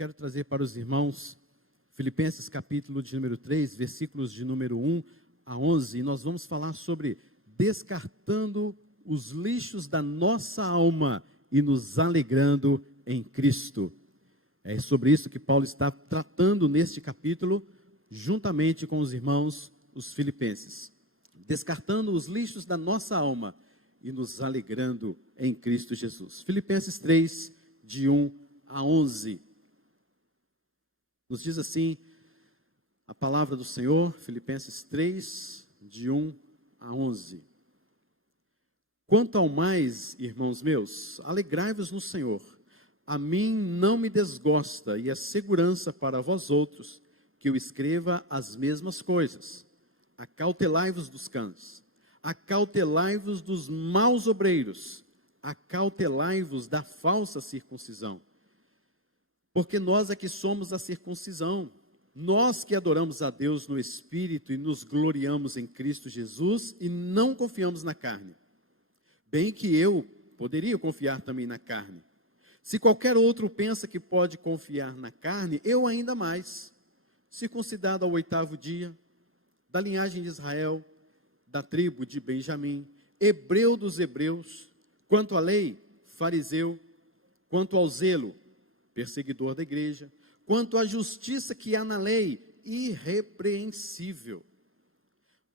quero trazer para os irmãos Filipenses capítulo de número 3, versículos de número 1 a 11, e nós vamos falar sobre descartando os lixos da nossa alma e nos alegrando em Cristo. É sobre isso que Paulo está tratando neste capítulo, juntamente com os irmãos, os filipenses. Descartando os lixos da nossa alma e nos alegrando em Cristo Jesus. Filipenses 3, de 1 a 11. Nos diz assim a palavra do Senhor, Filipenses 3, de 1 a 11. Quanto ao mais, irmãos meus, alegrai-vos no Senhor. A mim não me desgosta, e é segurança para vós outros, que eu escreva as mesmas coisas. Acautelai-vos dos cães, acautelai-vos dos maus obreiros, acautelai-vos da falsa circuncisão. Porque nós é que somos a circuncisão, nós que adoramos a Deus no Espírito e nos gloriamos em Cristo Jesus e não confiamos na carne. Bem que eu poderia confiar também na carne. Se qualquer outro pensa que pode confiar na carne, eu ainda mais. Circuncidado ao 8º dia, da linhagem de Israel, da tribo de Benjamim, hebreu dos hebreus, quanto à lei, fariseu, quanto ao zelo, perseguidor da igreja, quanto à justiça que há na lei, irrepreensível.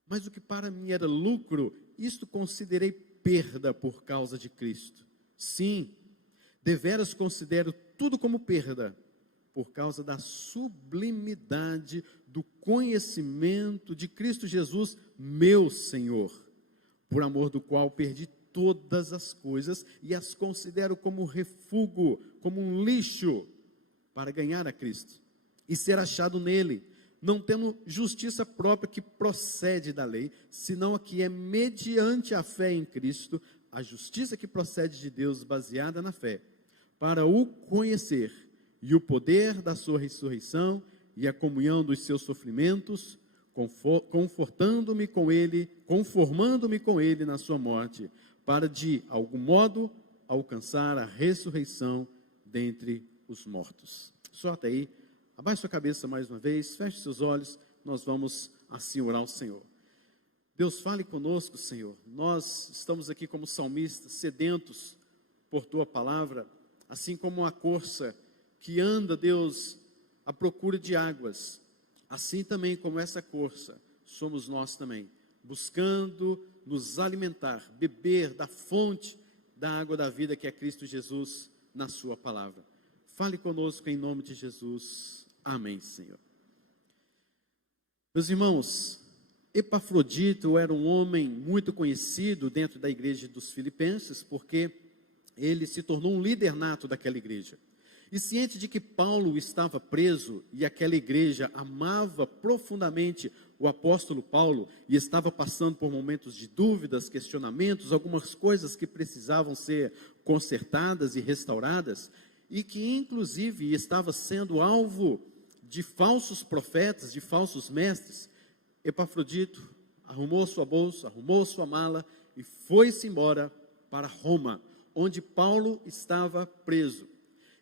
Mas o que para mim era lucro, isto considerei perda por causa de Cristo. Sim, deveras considero tudo como perda, por causa da sublimidade do conhecimento de Cristo Jesus, meu Senhor, por amor do qual perdi todas as coisas e as considero como refúgio, como um lixo, para ganhar a Cristo e ser achado nele, não tendo justiça própria que procede da lei, senão a que é mediante a fé em Cristo, a justiça que procede de Deus baseada na fé, para o conhecer e o poder da sua ressurreição e a comunhão dos seus sofrimentos, conformando-me com ele na sua morte, para de algum modo alcançar a ressurreição dentre os mortos. Só até aí, abaixe sua cabeça mais uma vez, feche seus olhos, nós vamos assim orar ao Senhor. Deus, fale conosco, Senhor. Nós estamos aqui como salmistas, sedentos por Tua palavra, assim como uma corça que anda, Deus, à procura de águas. Assim também como essa corça, somos nós também, buscando nos alimentar, beber da fonte da água da vida que é Cristo Jesus na Sua palavra. Fale conosco em nome de Jesus. Amém, Senhor. Meus irmãos, Epafrodito era um homem muito conhecido dentro da igreja dos Filipenses, porque ele se tornou um líder nato daquela igreja. E ciente de que Paulo estava preso e aquela igreja amava profundamente o apóstolo Paulo e estava passando por momentos de dúvidas, questionamentos, algumas coisas que precisavam ser consertadas e restauradas, e que inclusive estava sendo alvo de falsos profetas, de falsos mestres, Epafrodito arrumou sua bolsa, arrumou sua mala e foi-se embora para Roma, onde Paulo estava preso.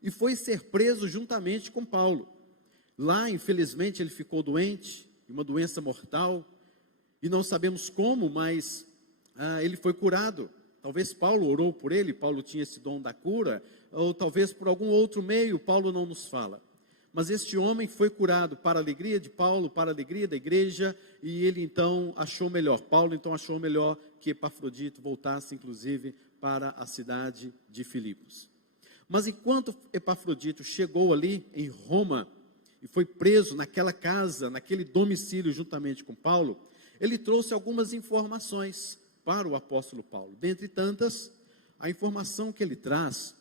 E foi ser preso juntamente com Paulo. Lá, infelizmente, ele ficou doente, uma doença mortal, e não sabemos como, mas ele foi curado. Talvez Paulo orou por ele, Paulo tinha esse dom da cura, ou talvez por algum outro meio, Paulo não nos fala. Mas este homem foi curado para a alegria de Paulo, para a alegria da igreja, e ele então achou melhor, Paulo então achou melhor que Epafrodito voltasse inclusive para a cidade de Filipos. Mas enquanto Epafrodito chegou ali em Roma, e foi preso naquela casa, naquele domicílio juntamente com Paulo, ele trouxe algumas informações para o apóstolo Paulo. Dentre tantas, a informação que ele traz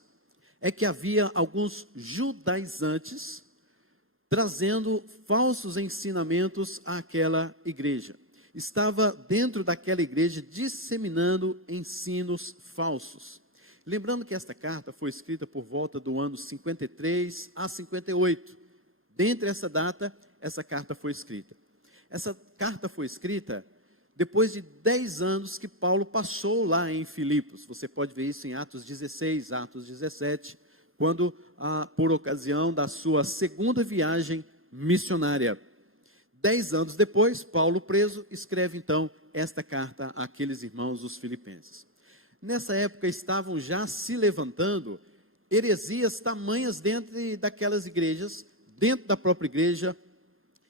é que havia alguns judaizantes trazendo falsos ensinamentos àquela igreja. Estava dentro daquela igreja disseminando ensinos falsos. Lembrando que esta carta foi escrita por volta do ano 53 a 58. Dentre essa data, essa carta foi escrita. Essa carta foi escrita depois de 10 anos que Paulo passou lá em Filipos. Você pode ver isso em Atos 16, Atos 17, quando, por ocasião da sua segunda viagem missionária. 10 anos depois, Paulo preso, escreve então esta carta àqueles irmãos, os filipenses. Nessa época estavam já se levantando heresias tamanhas dentro daquelas igrejas, dentro da própria igreja,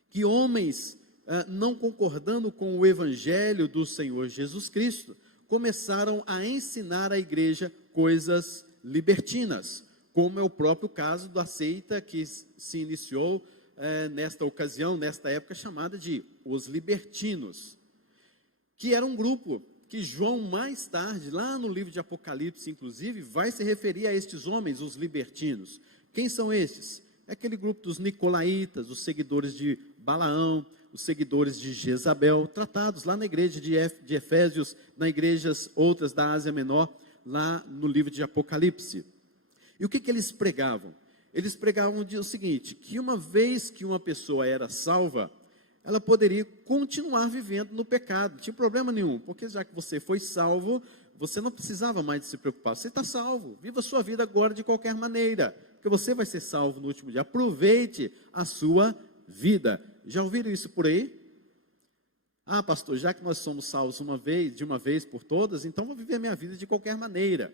que homens, não concordando com o evangelho do Senhor Jesus Cristo, começaram a ensinar à igreja coisas libertinas, como é o próprio caso da seita que se iniciou nesta ocasião, nesta época, chamada de os libertinos, que era um grupo que João mais tarde, lá no livro de Apocalipse, inclusive, vai se referir a estes homens, os libertinos. Quem são estes? É aquele grupo dos nicolaítas, os seguidores de Balaão, os seguidores de Jezabel, tratados lá na igreja de Efésios, nas igrejas outras da Ásia Menor, lá no livro de Apocalipse. E o que eles pregavam? Eles pregavam o seguinte, que uma vez que uma pessoa era salva, ela poderia continuar vivendo no pecado, não tinha problema nenhum, porque já que você foi salvo, você não precisava mais de se preocupar, você está salvo, viva a sua vida agora de qualquer maneira, porque você vai ser salvo no último dia, aproveite a sua vida. Já ouviram isso por aí? Ah, pastor, já que nós somos salvos de uma vez por todas, então vou viver a minha vida de qualquer maneira.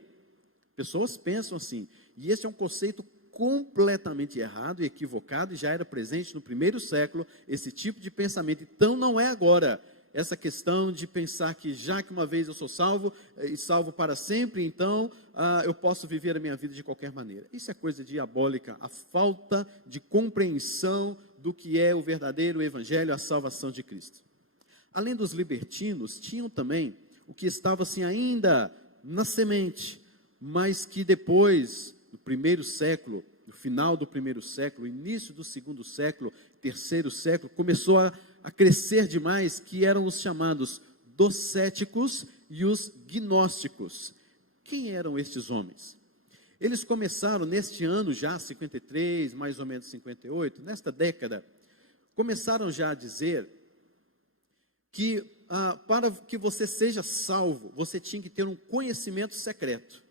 Pessoas pensam assim, e esse é um conceito completamente errado e equivocado, e já era presente no primeiro século, esse tipo de pensamento. Então não é agora essa questão de pensar que já que uma vez eu sou salvo, e salvo para sempre, então eu posso viver a minha vida de qualquer maneira. Isso é coisa diabólica, a falta de compreensão do que é o verdadeiro evangelho, a salvação de Cristo. Além dos libertinos, tinham também o que estava assim ainda na semente, mas que depois, no primeiro século, no final do primeiro século, início do segundo século, terceiro século, começou a crescer demais, que eram os chamados docéticos e os gnósticos. Quem eram estes homens? Eles começaram neste ano já, 53, mais ou menos 58, nesta década, começaram já a dizer que para que você seja salvo, você tinha que ter um conhecimento secreto.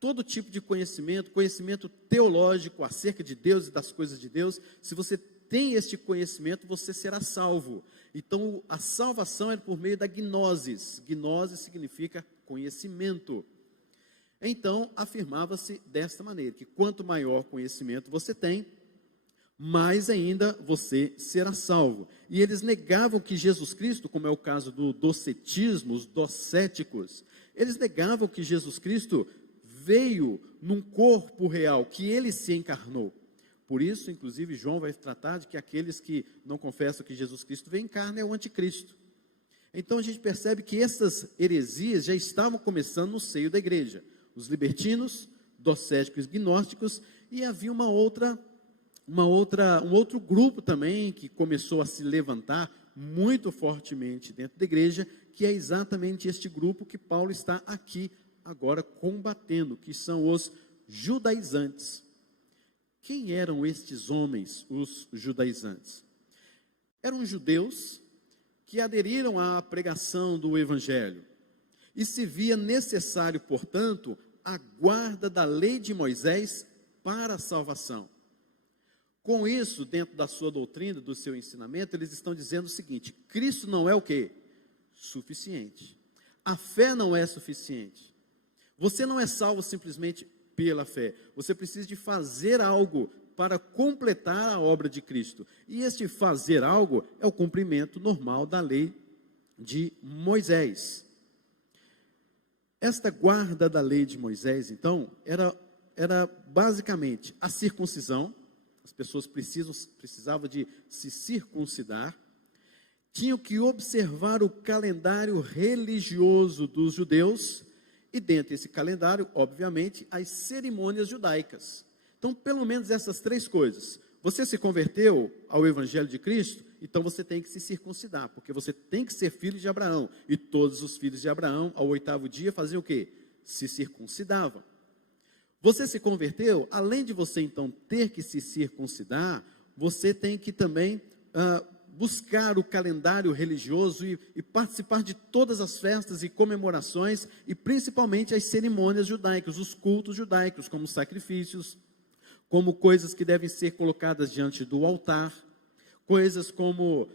Todo tipo de conhecimento teológico acerca de Deus e das coisas de Deus, se você tem este conhecimento, você será salvo. Então, a salvação é por meio da gnosis. Gnosis significa conhecimento. Então, afirmava-se desta maneira, que quanto maior conhecimento você tem, mais ainda você será salvo. E eles negavam que Jesus Cristo, como é o caso do docetismo, os docéticos, eles negavam que Jesus Cristo veio num corpo real, que ele se encarnou. Por isso, inclusive, João vai tratar de que aqueles que não confessam que Jesus Cristo veio em carne é o anticristo. Então a gente percebe que essas heresias já estavam começando no seio da igreja. Os libertinos, docéticos e gnósticos, e havia um outro grupo também que começou a se levantar muito fortemente dentro da igreja, que é exatamente este grupo que Paulo está aqui agora combatendo, que são os judaizantes. Quem eram estes homens, os judaizantes? Eram judeus que aderiram à pregação do evangelho e se via necessário, portanto, a guarda da lei de Moisés para a salvação. Com isso, dentro da sua doutrina, do seu ensinamento, eles estão dizendo o seguinte: Cristo não é o quê? Suficiente. A fé não é suficiente. Você não é salvo simplesmente pela fé. Você precisa de fazer algo para completar a obra de Cristo. E este fazer algo é o cumprimento normal da lei de Moisés. Esta guarda da lei de Moisés, então, era basicamente a circuncisão. As pessoas precisavam de se circuncidar. Tinham que observar o calendário religioso dos judeus. E dentro desse calendário, obviamente, as cerimônias judaicas. Então, pelo menos essas três coisas. Você se converteu ao Evangelho de Cristo, então você tem que se circuncidar, porque você tem que ser filho de Abraão. E todos os filhos de Abraão, ao 8º dia, faziam o quê? Se circuncidavam. Você se converteu, além de você então ter que se circuncidar, você tem que também buscar o calendário religioso e participar de todas as festas e comemorações, e principalmente as cerimônias judaicas, os cultos judaicos, como sacrifícios, como coisas que devem ser colocadas diante do altar, coisas como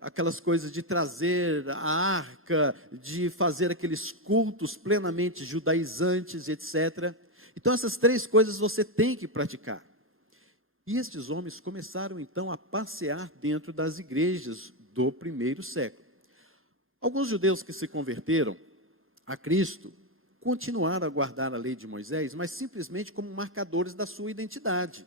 aquelas coisas de trazer a arca, de fazer aqueles cultos plenamente judaizantes, etc. Então essas 3 coisas você tem que praticar. E estes homens começaram então a passear dentro das igrejas do primeiro século. Alguns judeus que se converteram a Cristo continuaram a guardar a lei de Moisés, mas simplesmente como marcadores da sua identidade,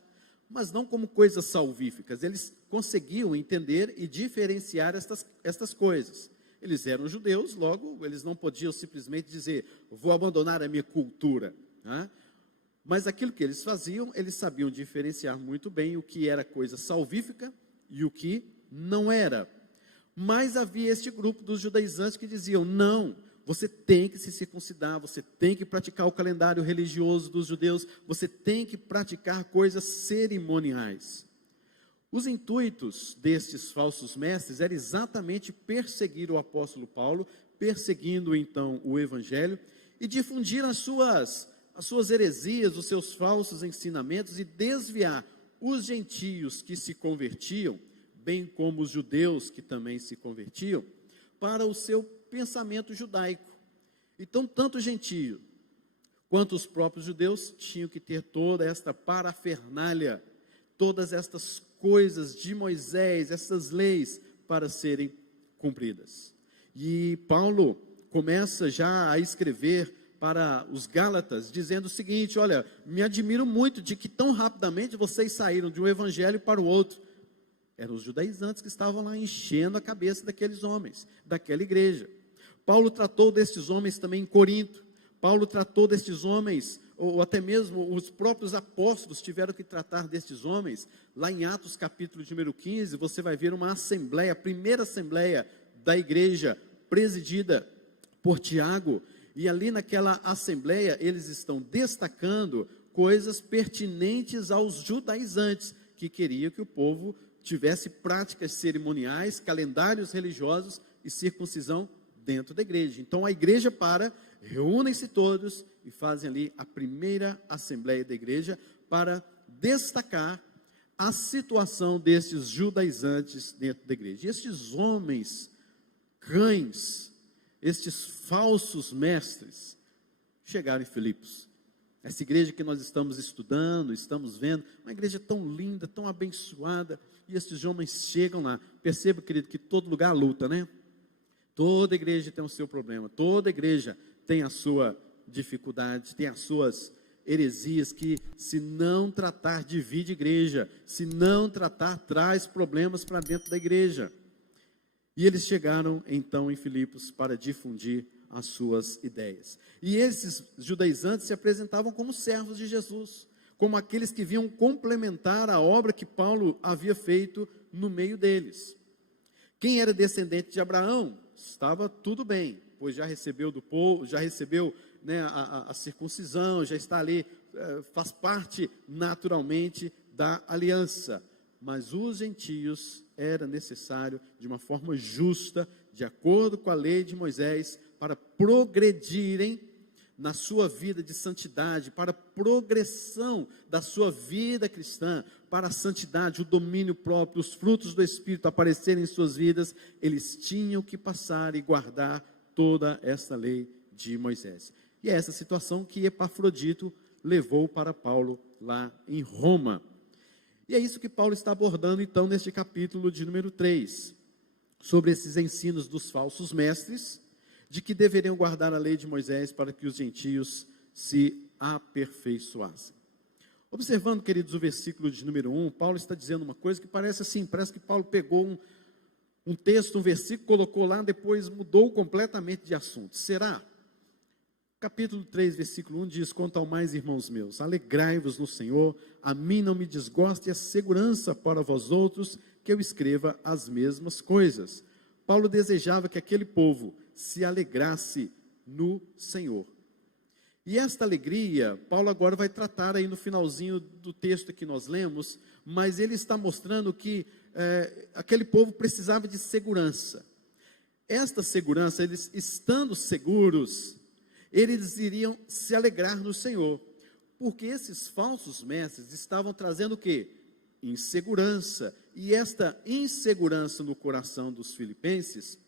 mas não como coisas salvíficas. Eles conseguiam entender e diferenciar estas coisas. Eles eram judeus, logo eles não podiam simplesmente dizer, vou abandonar a minha cultura, né? Mas aquilo que eles faziam, eles sabiam diferenciar muito bem o que era coisa salvífica e o que não era. Mas havia este grupo dos judaizantes que diziam, não, você tem que se circuncidar, você tem que praticar o calendário religioso dos judeus, você tem que praticar coisas cerimoniais. Os intuitos destes falsos mestres era exatamente perseguir o apóstolo Paulo, perseguindo então o evangelho e difundir as suas heresias, os seus falsos ensinamentos e desviar os gentios que se convertiam, bem como os judeus que também se convertiam, para o seu pensamento judaico. Então, tanto o gentio quanto os próprios judeus tinham que ter toda esta parafernália, todas estas coisas de Moisés, essas leis para serem cumpridas. E Paulo começa já a escrever para os Gálatas, dizendo o seguinte, olha, me admiro muito de que tão rapidamente vocês saíram de um evangelho para o outro. Eram os judaizantes que estavam lá enchendo a cabeça daqueles homens, daquela igreja. Paulo tratou destes homens também em Corinto. Paulo tratou destes homens, ou até mesmo os próprios apóstolos tiveram que tratar destes homens. Lá em Atos capítulo de número 15, você vai ver uma assembleia, a primeira assembleia da igreja, presidida por Tiago. E ali naquela assembleia, eles estão destacando coisas pertinentes aos judaizantes, que queriam que o povo tivesse práticas cerimoniais, calendários religiosos e circuncisão dentro da igreja. Então a igreja reúnem-se todos e fazem ali a primeira assembleia da igreja para destacar a situação destes judaizantes dentro da igreja. E estes homens cães, estes falsos mestres, chegaram em Filipos. Essa igreja que nós estamos estudando, estamos vendo, uma igreja tão linda, tão abençoada, e esses homens chegam lá. Perceba, querido, que todo lugar luta, né? Toda igreja tem o seu problema, toda igreja tem a sua dificuldade, tem as suas heresias que, se não tratar, divide igreja, se não tratar, traz problemas para dentro da igreja. E eles chegaram então em Filipos para difundir as suas ideias. E esses judaizantes se apresentavam como servos de Jesus, como aqueles que vinham complementar a obra que Paulo havia feito no meio deles. Quem era descendente de Abraão, estava tudo bem, pois já recebeu do povo, já recebeu, né, a circuncisão, já está ali, faz parte naturalmente da aliança. Mas os gentios era necessário, de uma forma justa, de acordo com a lei de Moisés, para progredirem na sua vida de santidade, para a progressão da sua vida cristã, para a santidade, o domínio próprio, os frutos do Espírito aparecerem em suas vidas, eles tinham que passar e guardar toda essa lei de Moisés. E é essa situação que Epafrodito levou para Paulo lá em Roma. E é isso que Paulo está abordando então neste capítulo de número 3, sobre esses ensinos dos falsos mestres, de que deveriam guardar a lei de Moisés para que os gentios se aperfeiçoassem. Observando, queridos, o versículo de número 1, Paulo está dizendo uma coisa que parece assim, parece que Paulo pegou um texto, um versículo, colocou lá, depois mudou completamente de assunto. Será? Capítulo 3, versículo 1 diz, quanto ao mais, irmãos meus, alegrai-vos no Senhor, a mim não me desgoste a segurança para vós outros, que eu escreva as mesmas coisas. Paulo desejava que aquele povo se alegrasse no Senhor. E esta alegria, Paulo agora vai tratar aí no finalzinho do texto que nós lemos, mas ele está mostrando que aquele povo precisava de segurança. Esta segurança, eles estando seguros, eles iriam se alegrar no Senhor. Porque esses falsos mestres estavam trazendo o quê? Insegurança. E esta insegurança no coração dos filipenses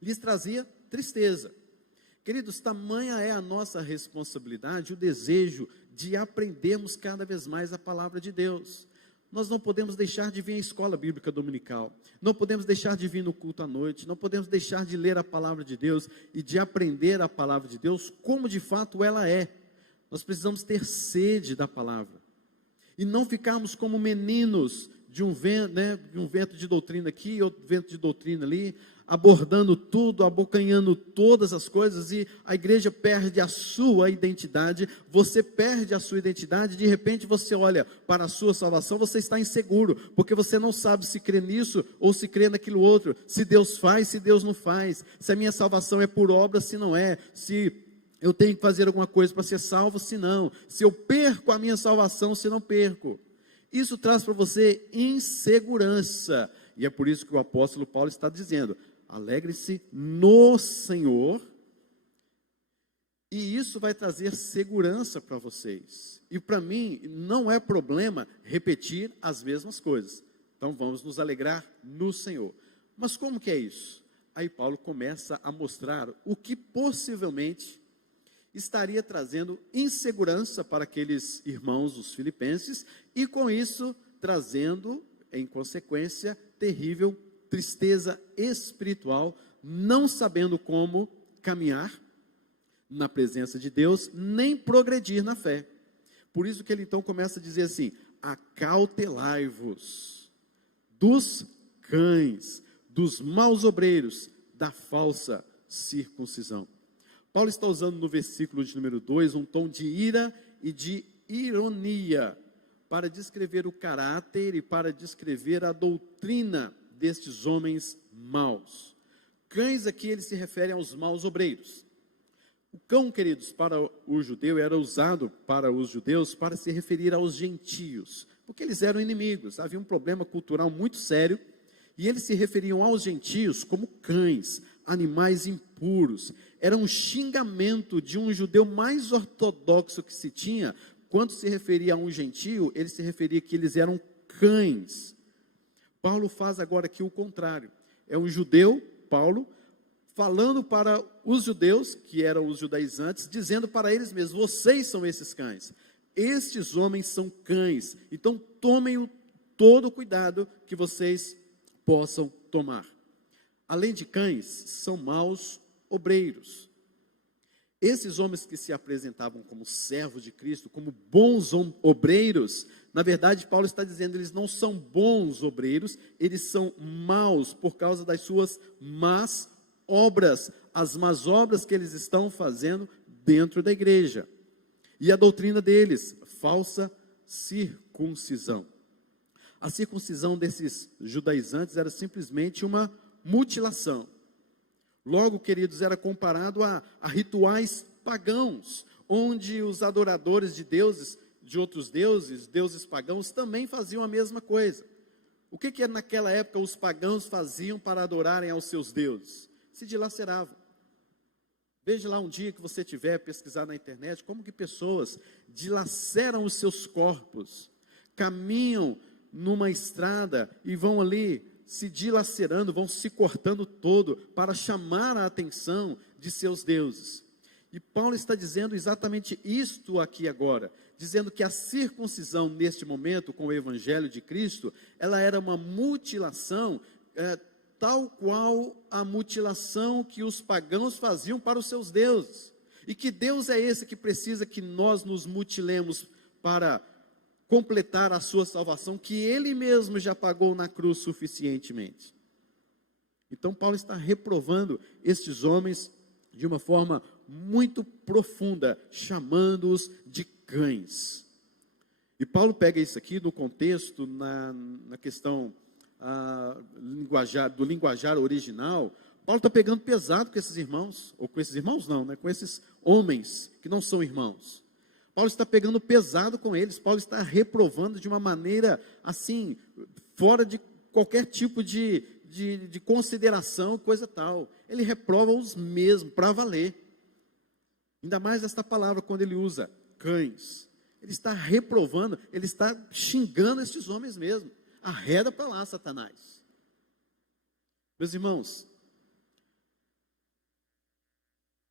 lhes trazia tristeza. Queridos, tamanha é a nossa responsabilidade, o desejo de aprendermos cada vez mais a palavra de Deus. Nós não podemos deixar de vir à escola bíblica dominical, não podemos deixar de vir no culto à noite, não podemos deixar de ler a palavra de Deus e de aprender a palavra de Deus como de fato ela é. Nós precisamos ter sede da palavra e não ficarmos como meninos de um vento, de um vento de doutrina aqui, outro vento de doutrina ali, abordando tudo, abocanhando todas as coisas, e a igreja perde a sua identidade, você perde a sua identidade, de repente você olha para a sua salvação, você está inseguro, porque você não sabe se crê nisso, ou se crê naquilo outro, se Deus faz, se Deus não faz, se a minha salvação é por obra, se não é, se eu tenho que fazer alguma coisa para ser salvo, se não, se eu perco a minha salvação, se não perco. Isso traz para você insegurança, e é por isso que o apóstolo Paulo está dizendo: alegre-se no Senhor, e isso vai trazer segurança para vocês. E para mim, não é problema repetir as mesmas coisas. Então vamos nos alegrar no Senhor. Mas como que é isso? Aí Paulo começa a mostrar o que possivelmente estaria trazendo insegurança para aqueles irmãos, os filipenses, e com isso trazendo, em consequência, terrível tristeza espiritual, não sabendo como caminhar na presença de Deus, nem progredir na fé. Por isso que ele então começa a dizer assim: acautelai-vos dos cães, dos maus obreiros, da falsa circuncisão. Paulo está usando no versículo de número 2 um tom de ira e de ironia para descrever o caráter e para descrever a doutrina destes homens maus. Cães aqui ele se refere aos maus obreiros. O cão, queridos, para o judeu era usado para os judeus para se referir aos gentios, porque eles eram inimigos, havia um problema cultural muito sério, e eles se referiam aos gentios como cães, animais impuros. Era um xingamento de um judeu mais ortodoxo que se tinha. Quando se referia a um gentio, ele se referia que eles eram cães. Paulo faz agora aqui o contrário. É um judeu, Paulo, falando para os judeus, que eram os judaizantes, dizendo para eles mesmos: vocês são esses cães. Estes homens são cães. Então tomem todo o cuidado que vocês possam tomar. Além de cães, são maus obreiros. Esses homens que se apresentavam como servos de Cristo, como bons obreiros, na verdade Paulo está dizendo, eles não são bons obreiros, eles são maus por causa das suas más obras, as más obras que eles estão fazendo dentro da igreja. E a doutrina deles, falsa circuncisão. A circuncisão desses judaizantes era simplesmente uma mutilação. Logo, queridos, era comparado a rituais pagãos, onde os adoradores de deuses, de outros deuses, deuses pagãos, também faziam a mesma coisa. O que naquela época os pagãos faziam para adorarem aos seus deuses? Se dilaceravam. Veja lá um dia que você tiver pesquisar na internet, como que pessoas dilaceram os seus corpos, caminham numa estrada e vão ali se dilacerando, vão se cortando todo para chamar a atenção de seus deuses. E Paulo está dizendo exatamente isto aqui agora, dizendo que a circuncisão neste momento com o evangelho de Cristo, ela era uma mutilação, tal qual a mutilação que os pagãos faziam para os seus deuses. E que Deus é esse que precisa que nós nos mutilemos para completar a sua salvação, que Ele mesmo já pagou na cruz suficientemente. Então Paulo está reprovando estes homens de uma forma muito profunda, chamando-os de cães. E Paulo pega isso aqui no contexto, na questão do linguajar original. Paulo está pegando pesado com esses irmãos, ou com esses irmãos não, com esses homens que não são irmãos. Paulo está pegando pesado com eles, Paulo está reprovando de uma maneira assim, fora de qualquer tipo de consideração, coisa tal. Ele reprova-os mesmo, para valer. Ainda mais esta palavra, quando ele usa cães. Ele está reprovando, ele está xingando estes homens mesmo. Arreda para lá, Satanás. Meus irmãos,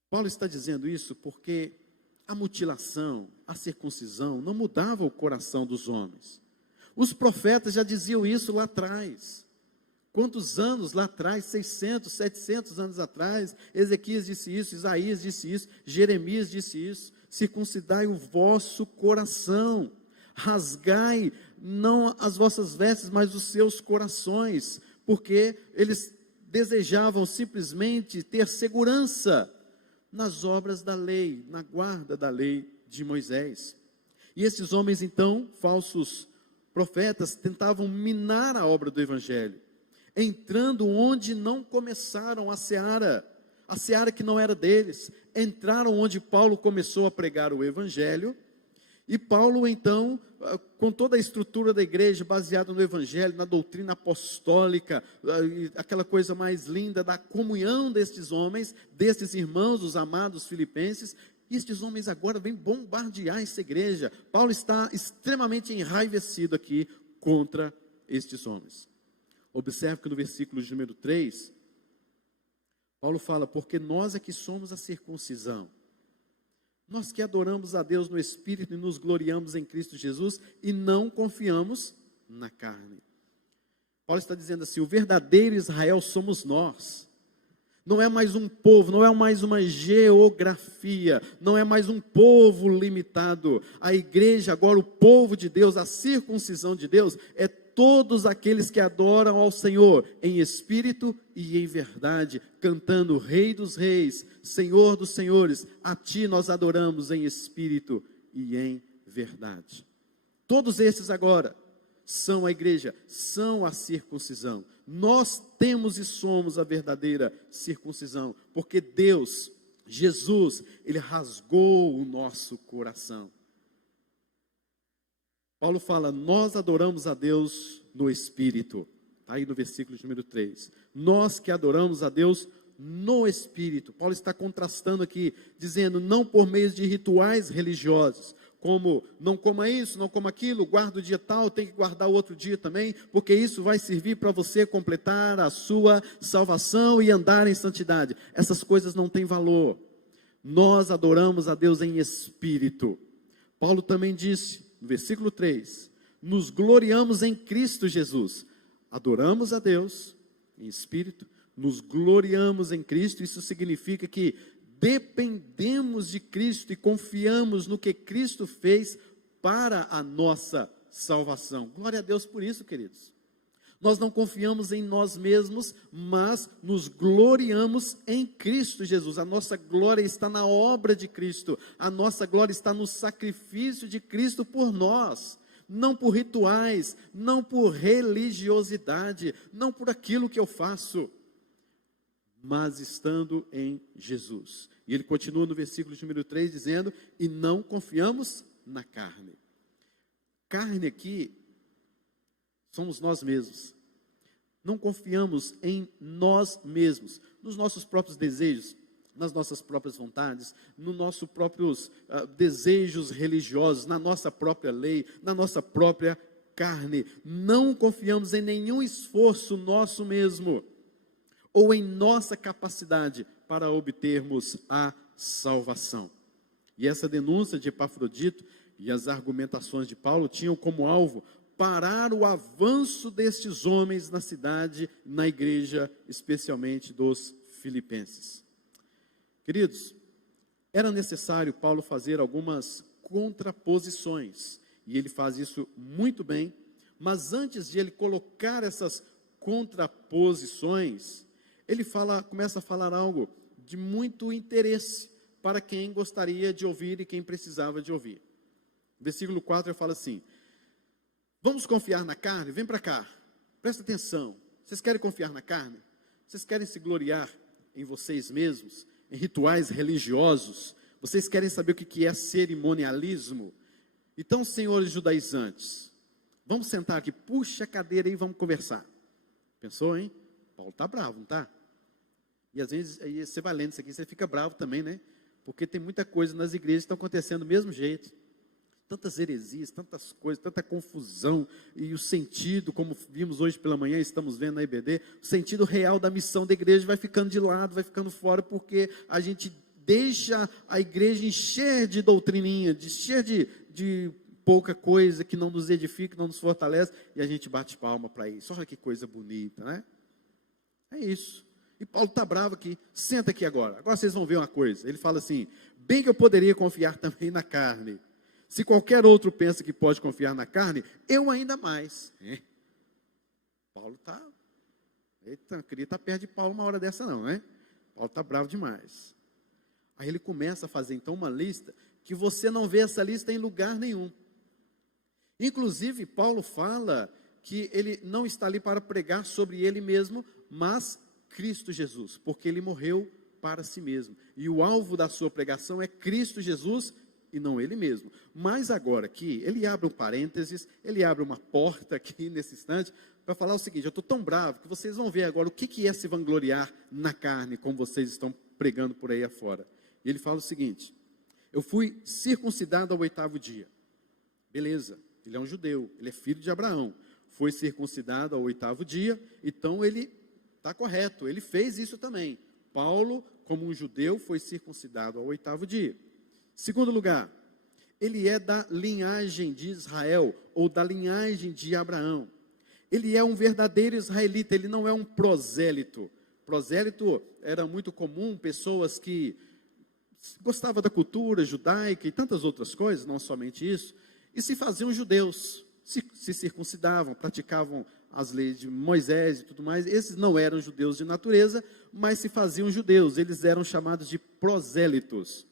Paulo está dizendo isso porque a mutilação, a circuncisão não mudava o coração dos homens. Os profetas já diziam isso lá atrás. Quantos anos lá atrás, 600, 700 anos atrás, Ezequias disse isso, Isaías disse isso, Jeremias disse isso. Circuncidai o vosso coração, rasgai não as vossas vestes, mas os seus corações, porque eles desejavam simplesmente ter segurança nas obras da lei, na guarda da lei de Moisés. E esses homens então, falsos profetas, tentavam minar a obra do evangelho, entrando onde não começaram a seara que não era deles. Entraram onde Paulo começou a pregar o evangelho, e Paulo então, com toda a estrutura da igreja, baseada no evangelho, na doutrina apostólica, aquela coisa mais linda da comunhão destes homens, destes irmãos, os amados filipenses, e estes homens agora vêm bombardear essa igreja. Paulo está extremamente enraivecido aqui contra estes homens. Observe que no versículo de número 3, Paulo fala, porque nós é que somos a circuncisão, nós que adoramos a Deus no Espírito e nos gloriamos em Cristo Jesus e não confiamos na carne. Paulo está dizendo assim, o verdadeiro Israel somos nós. Não é mais um povo, não é mais uma geografia, não é mais um povo limitado. A igreja agora, o povo de Deus, a circuncisão de Deus, é todos aqueles que adoram ao Senhor em espírito e em verdade, cantando Rei dos Reis, Senhor dos Senhores, a Ti nós adoramos em espírito e em verdade. Todos esses agora são a igreja, são a circuncisão. Nós temos e somos a verdadeira circuncisão, porque Deus, Jesus, Ele rasgou o nosso coração. Paulo fala, nós adoramos a Deus no Espírito, está aí no versículo de número 3, nós que adoramos a Deus no Espírito. Paulo está contrastando aqui, dizendo, não por meio de rituais religiosos, como não coma isso, não coma aquilo, guarda o dia tal, tem que guardar o outro dia também, porque isso vai servir para você completar a sua salvação e andar em santidade. Essas coisas não têm valor. Nós adoramos a Deus em Espírito. Paulo também disse, no versículo 3, nos gloriamos em Cristo Jesus. Adoramos a Deus em Espírito, nos gloriamos em Cristo. Isso significa que dependemos de Cristo e confiamos no que Cristo fez para a nossa salvação. Glória a Deus por isso, queridos. Nós não confiamos em nós mesmos, mas nos gloriamos em Cristo Jesus. A nossa glória está na obra de Cristo. A nossa glória está no sacrifício de Cristo por nós. Não por rituais, não por religiosidade, não por aquilo que eu faço, mas estando em Jesus. E ele continua no versículo de número 3 dizendo, e não confiamos na carne. Carne aqui somos nós mesmos. Não confiamos em nós mesmos, nos nossos próprios desejos, nas nossas próprias vontades, nos nossos próprios desejos religiosos, na nossa própria lei, na nossa própria carne. Não confiamos em nenhum esforço nosso mesmo, ou em nossa capacidade para obtermos a salvação. E essa denúncia de Epafrodito e as argumentações de Paulo tinham como alvo parar o avanço destes homens na cidade, na igreja, especialmente dos filipenses. Queridos, era necessário Paulo fazer algumas contraposições, e ele faz isso muito bem, mas antes de ele colocar essas contraposições, ele começa a falar algo de muito interesse para quem gostaria de ouvir e quem precisava de ouvir. Versículo 4 ele fala assim, vamos confiar na carne? Vem para cá, presta atenção, vocês querem confiar na carne? Vocês querem se gloriar em vocês mesmos, em rituais religiosos? Vocês querem saber o que é cerimonialismo? Então, senhores judaizantes, vamos sentar aqui, puxa a cadeira e vamos conversar. Pensou, hein? Paulo está bravo, não está? E às vezes, aí você vai lendo isso aqui, você fica bravo também, né? Porque tem muita coisa nas igrejas que estão acontecendo do mesmo jeito. tantas heresias, tantas coisas, tanta confusão, e o sentido, como vimos hoje pela manhã, estamos vendo na IBD, o sentido real da missão da igreja vai ficando de lado, vai ficando fora, porque a gente deixa a igreja encher de doutrininha, encher de pouca coisa que não nos edifica, não nos fortalece, e a gente bate palma para isso. Olha que coisa bonita, né? É isso. E Paulo está bravo aqui. Senta aqui agora. Agora vocês vão ver uma coisa. Ele fala assim: bem que eu poderia confiar também na carne. Se qualquer outro pensa que pode confiar na carne, eu ainda mais. Paulo está... Eita, não queria estar perto de Paulo uma hora dessa não, né? Paulo está bravo demais. Aí ele começa a fazer então uma lista, que você não vê essa lista em lugar nenhum. Inclusive, Paulo fala que ele não está ali para pregar sobre ele mesmo, mas Cristo Jesus, porque ele morreu para si mesmo. E o alvo da sua pregação é Cristo Jesus e não ele mesmo. Mas agora aqui, ele abre um parênteses, ele abre uma porta aqui nesse instante, para falar o seguinte: eu estou tão bravo que vocês vão ver agora o que é se vangloriar na carne, como vocês estão pregando por aí afora. E ele fala o seguinte: eu fui circuncidado ao 8º dia. Beleza, ele é um judeu, ele é filho de Abraão. Foi circuncidado ao 8º dia, então ele está correto, ele fez isso também. Paulo, como um judeu, foi circuncidado ao 8º dia. Segundo lugar, ele é da linhagem de Israel, ou da linhagem de Abraão. Ele é um verdadeiro israelita, ele não é um prosélito. Prosélito era muito comum, pessoas que gostavam da cultura judaica e tantas outras coisas, não somente isso, e se faziam judeus, se circuncidavam, praticavam as leis de Moisés e tudo mais. Esses não eram judeus de natureza, mas se faziam judeus, eles eram chamados de prosélitos.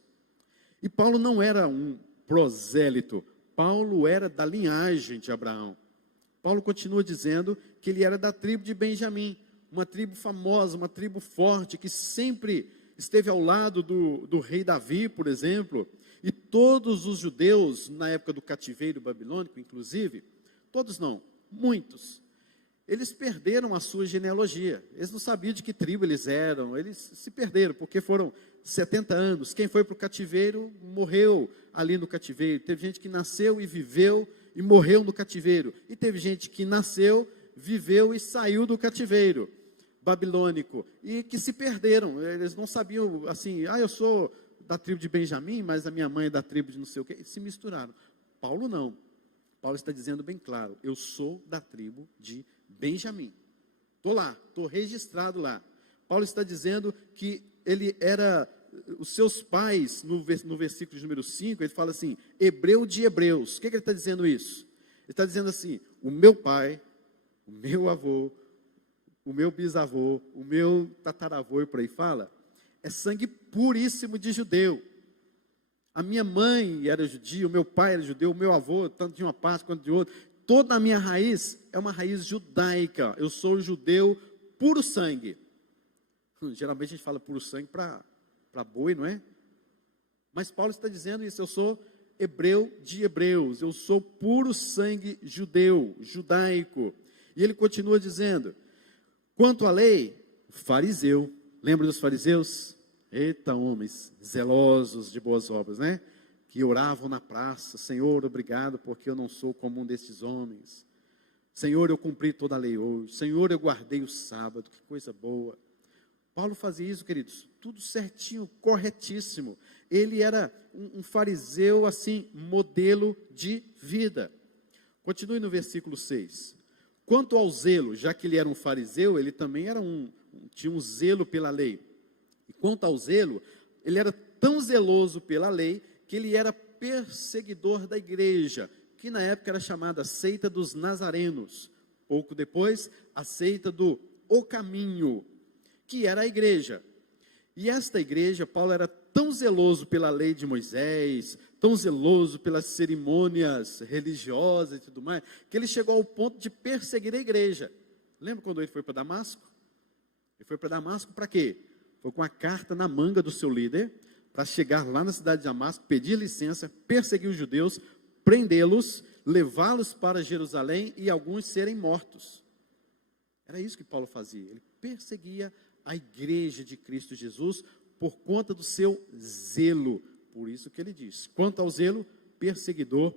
E Paulo não era um prosélito, Paulo era da linhagem de Abraão. Paulo continua dizendo que ele era da tribo de Benjamim, uma tribo famosa, uma tribo forte, que sempre esteve ao lado do rei Davi, por exemplo. E todos os judeus, na época do cativeiro babilônico, inclusive, todos não, muitos, eles perderam a sua genealogia. Eles não sabiam de que tribo eles eram, eles se perderam, porque foram 70 anos. Quem foi para o cativeiro, morreu ali no cativeiro. Teve gente que nasceu e viveu e morreu no cativeiro. E teve gente que nasceu, viveu e saiu do cativeiro babilônico. E que se perderam. Eles não sabiam assim: eu sou da tribo de Benjamim, mas a minha mãe é da tribo de não sei o quê. E se misturaram. Paulo não. Paulo está dizendo bem claro: eu sou da tribo de Benjamim. Estou lá, estou registrado lá. Paulo está dizendo que ele era, os seus pais, no versículo de número 5, ele fala assim: hebreu de hebreus. O que ele está dizendo isso? Ele está dizendo assim: o meu pai, o meu avô, o meu bisavô, o meu tataravô, e por aí fala, é sangue puríssimo de judeu. A minha mãe era judia, o meu pai era judeu, o meu avô, tanto de uma parte quanto de outra. Toda a minha raiz é uma raiz judaica. Eu sou judeu puro sangue. Geralmente a gente fala puro sangue para boi, não é? Mas Paulo está dizendo isso: eu sou hebreu de hebreus, eu sou puro sangue judeu, judaico. E ele continua dizendo: quanto à lei, fariseu. Lembra dos fariseus? Eita, homens zelosos de boas obras, né? Que oravam na praça: Senhor, obrigado, porque eu não sou como um desses homens. Senhor, eu cumpri toda a lei hoje. Senhor, eu guardei o sábado. Que coisa boa. Paulo fazia isso, queridos, tudo certinho, corretíssimo. Ele era um fariseu, assim, modelo de vida. Continue no versículo 6. Quanto ao zelo, já que ele era um fariseu, ele também era tinha um zelo pela lei. E quanto ao zelo, ele era tão zeloso pela lei, que ele era perseguidor da igreja, que na época era chamada seita dos nazarenos. Pouco depois, a seita do O Caminho, que era a igreja. E esta igreja, Paulo era tão zeloso pela lei de Moisés, tão zeloso pelas cerimônias religiosas e tudo mais, que ele chegou ao ponto de perseguir a igreja. Lembra quando ele foi para Damasco? Ele foi para Damasco para quê? Foi com a carta na manga do seu líder, para chegar lá na cidade de Damasco, pedir licença, perseguir os judeus, prendê-los, levá-los para Jerusalém e alguns serem mortos. Era isso que Paulo fazia. Ele perseguia a igreja de Cristo Jesus por conta do seu zelo. Por isso que ele diz: quanto ao zelo, perseguidor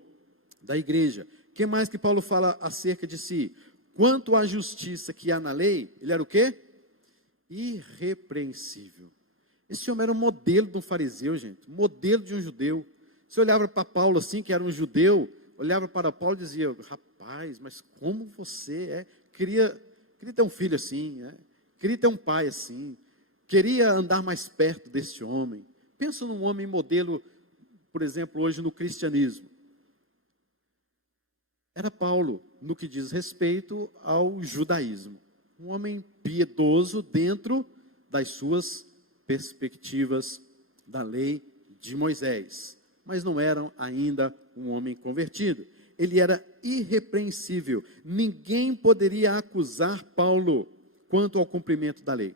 da igreja. O que mais que Paulo fala acerca de si? Quanto à justiça que há na lei, ele era o quê? Irrepreensível. Esse homem era um modelo de um fariseu, gente, modelo de um judeu. Você olhava para Paulo assim, que era um judeu, olhava para Paulo e dizia, rapaz, mas como você é? Queria ter um filho assim, né? Queria ter um pai assim, queria andar mais perto desse homem. Pensa num homem modelo, por exemplo, hoje no cristianismo. Era Paulo, no que diz respeito ao judaísmo. Um homem piedoso dentro das suas perspectivas da lei de Moisés. Mas não era ainda um homem convertido. Ele era irrepreensível. Ninguém poderia acusar Paulo quanto ao cumprimento da lei.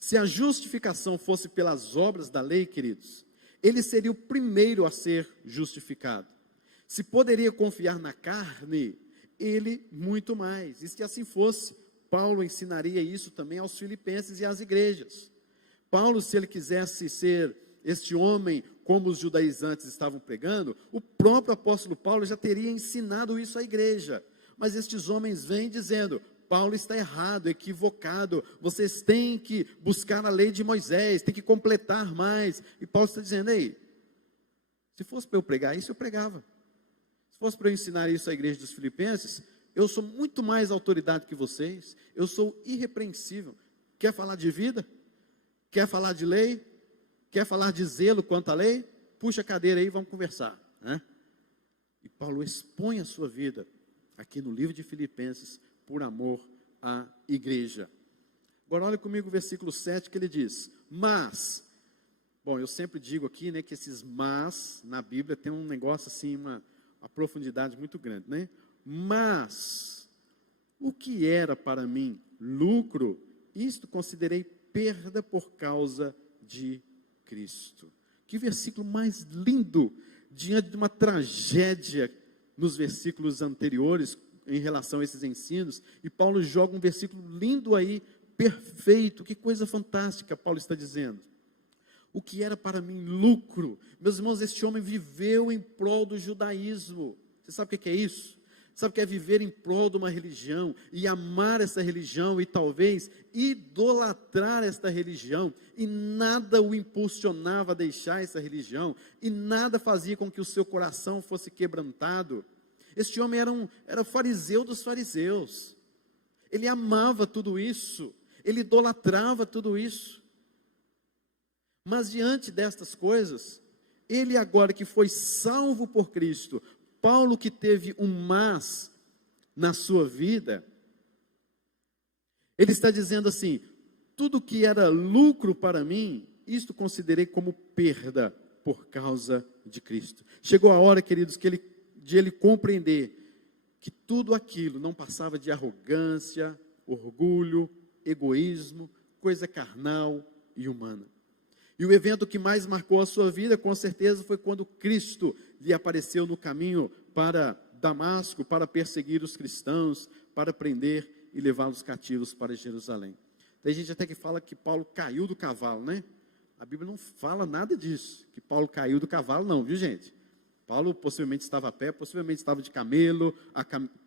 Se a justificação fosse pelas obras da lei, queridos, ele seria o primeiro a ser justificado. Se poderia confiar na carne, ele muito mais. E se assim fosse, Paulo ensinaria isso também aos filipenses e às igrejas. Paulo, se ele quisesse ser este homem como os judaizantes estavam pregando, o próprio apóstolo Paulo já teria ensinado isso à igreja. Mas estes homens vêm dizendo, Paulo está errado, equivocado, vocês têm que buscar a lei de Moisés, têm que completar mais. E Paulo está dizendo, ei, se fosse para eu pregar isso, eu pregava. Se fosse para eu ensinar isso à igreja dos filipenses, eu sou muito mais autoridade que vocês, eu sou irrepreensível. Quer falar de vida? Quer falar de lei? Quer falar de zelo quanto à lei? Puxa a cadeira aí e vamos conversar, né? E Paulo expõe a sua vida aqui no livro de Filipenses por amor à igreja. Agora olha comigo o versículo 7 que ele diz, mas, bom, eu sempre digo aqui, né, que esses mas na Bíblia tem um negócio assim, uma profundidade muito grande, né? Mas, o que era para mim lucro, isto considerei perda por causa de Cristo. Que versículo mais lindo, diante de uma tragédia nos versículos anteriores, em relação a esses ensinos, e Paulo joga um versículo lindo aí, perfeito, que coisa fantástica Paulo está dizendo. O que era para mim lucro, meus irmãos, este homem viveu em prol do judaísmo. Você sabe o que é isso? Sabe o que é viver em prol de uma religião, e amar essa religião, e talvez idolatrar esta religião, e nada o impulsionava a deixar essa religião, e nada fazia com que o seu coração fosse quebrantado. Este homem era fariseu dos fariseus, ele amava tudo isso, ele idolatrava tudo isso, mas diante destas coisas, ele agora que foi salvo por Cristo, Paulo que teve um mas na sua vida, ele está dizendo assim, tudo que era lucro para mim, isto considerei como perda por causa de Cristo. Chegou a hora, queridos, de ele compreender que tudo aquilo não passava de arrogância, orgulho, egoísmo, coisa carnal e humana. E o evento que mais marcou a sua vida, com certeza, foi quando Cristo lhe apareceu no caminho para Damasco, para perseguir os cristãos, para prender e levá-los cativos para Jerusalém. Tem gente até que fala que Paulo caiu do cavalo, né? A Bíblia não fala nada disso, que Paulo caiu do cavalo não, viu gente? Paulo possivelmente estava a pé, possivelmente estava de camelo,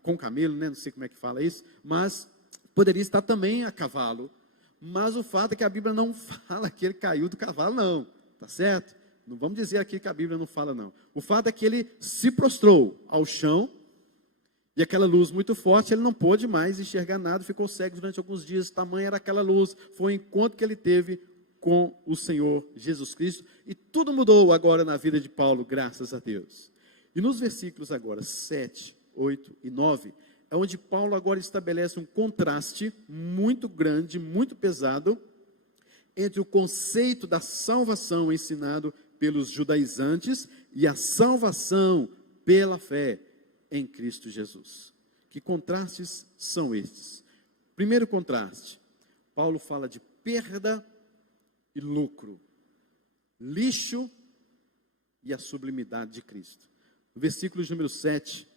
com camelo, né? Não sei como é que fala isso, mas poderia estar também a cavalo. Mas o fato é que a Bíblia não fala que ele caiu do cavalo, não, tá certo? Não vamos dizer aqui que a Bíblia não fala, não. O fato é que ele se prostrou ao chão, e aquela luz muito forte, ele não pôde mais enxergar nada, ficou cego durante alguns dias, tamanha era aquela luz, foi o encontro que ele teve com o Senhor Jesus Cristo, e tudo mudou agora na vida de Paulo, graças a Deus. E nos versículos agora 7, 8 e 9, é onde Paulo agora estabelece um contraste muito grande, muito pesado, entre o conceito da salvação ensinado pelos judaizantes e a salvação pela fé em Cristo Jesus. Que contrastes são estes? Primeiro contraste, Paulo fala de perda e lucro, lixo e a sublimidade de Cristo. No versículo de número 7,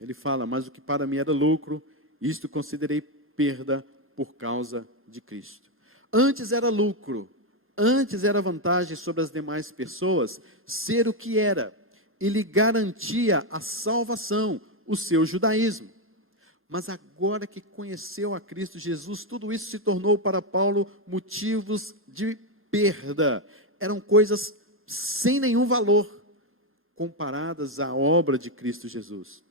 ele fala, mas o que para mim era lucro, isto considerei perda por causa de Cristo. Antes era lucro, antes era vantagem sobre as demais pessoas, ser o que era, e lhe garantia a salvação, o seu judaísmo. Mas agora que conheceu a Cristo Jesus, tudo isso se tornou para Paulo motivos de perda. Eram coisas sem nenhum valor comparadas à obra de Cristo Jesus.